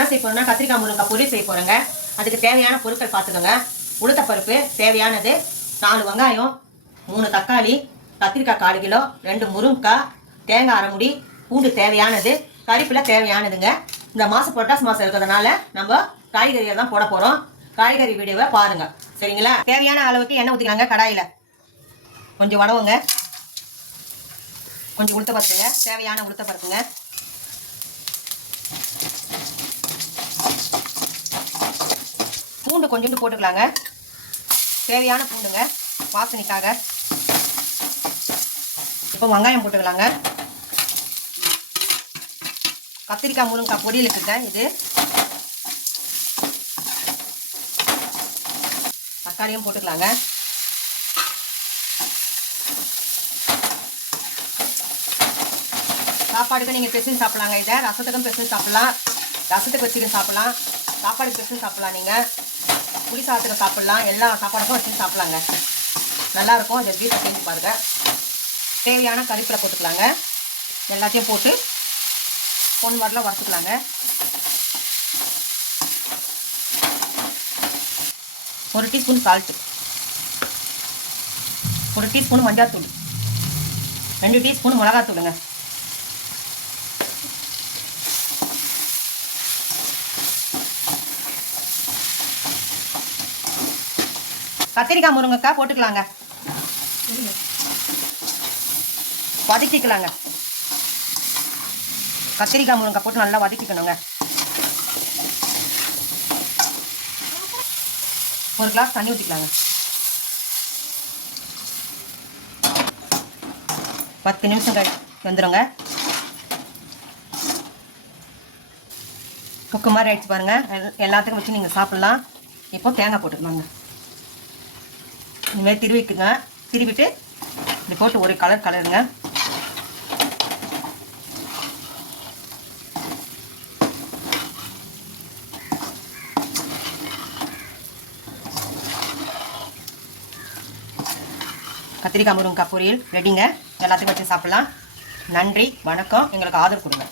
என்ன செய்ய போறோம்னா கத்திரிக்காய் முருங்கைக்காய் பொரியல் செய்ய போறோங்க. அதுக்கு தேவையான பொருட்கள் பார்த்துக்கோங்க. உளுத்தப்பருப்பு தேவையானது, 4 வெங்காயம், 3 தக்காளி, கத்திரிக்காய் 1/4 கிலோ, 2 முருங்கைக்காய், தேங்காய் அரை முடி, பூண்டு தேவையானது, கறிப்பில் தேவையானதுங்க. இந்த மாதம் புரட்டாசி மாதம் இருக்கிறதுனால நம்ம காய்கறியை தான் போட போகிறோம். காய்கறி வீடியோவை பாருங்க, சரிங்களா? தேவையான அளவுக்கு எண்ணெய் ஊற்றிக்கலாங்க. கடாயில் கொஞ்சம் வடவுங்க, கொஞ்சம் உளுத்த பருப்புங்க, தேவையான உளுத்த பருப்புங்க, பூண்டு கொஞ்சோண்டு போட்டுக்கலாங்க. தேவையான பூண்டுங்க வாசனைக்காக. இப்போ வெங்காயம் போட்டுக்கலாங்க. கத்திரிக்காய் முருங்கைக்காய் பொரியலுக்குங்க இது. தக்காளியும் போட்டுக்கலாங்க. சாப்பாடுக்கு நீங்கள் பெசஞ்சு சாப்பிட்லாங்க. இதை ரசத்துக்கும் பெசஞ்சு சாப்பிட்லாம், ரசத்துக்கு வச்சுக்க சாப்பிட்லாம், சாப்பாடுக்கு பெசஞ்சு சாப்பிட்லாம், நீங்கள் புளி சாதத்துக்கு சாப்பிட்லாம், எல்லா சாப்பாடுக்கும் வச்சு சாப்பிட்லாங்க. நல்லாயிருக்கும். இதை வீட்டில் செஞ்சு பாருங்க. தேவையான கறிப்பிலை போட்டுக்கலாங்க. எல்லாத்தையும் போட்டு பொன் வரல வறுத்துக்கலாங்க. ஒரு டீஸ்பூன் சால்ட்டு, 1 டீஸ்பூன் மஞ்சாத்தூள், 2 டீஸ்பூன் மிளகாத்தூளுங்க. கத்திரிக்காய் முருங்கைக்காய் போட்டுக்கலாங்க. வதக்கிக்கலாங்க. கத்திரிக்காய் முருங்கைக்காய் போட்டு நல்லா வதக்கிக்கணுங்க. 1 கிளாஸ் தண்ணி ஊற்றிக்கலாங்க. 10 நிமிஷம் வந்துடுங்க. குக்கு மாதிரி ஆயிடுச்சு பாருங்க. எல்லாத்துக்கும் வச்சு நீங்கள் சாப்பிட்லாம். இப்போ தேங்காய் போட்டுக்கலாங்க. இனிமேல் திருவிக்குங்க. திருவிட்டு இப்படி போட்டு ஒரு கலருங்க. கத்திரிக்காய் முருங்கைக்காய் பொரியல் ரெடிங்க. எல்லாத்துக்கும் வச்சு சாப்பிட்லாம். நன்றி, வணக்கம். எங்களுக்கு ஆதரவு கொடுங்க.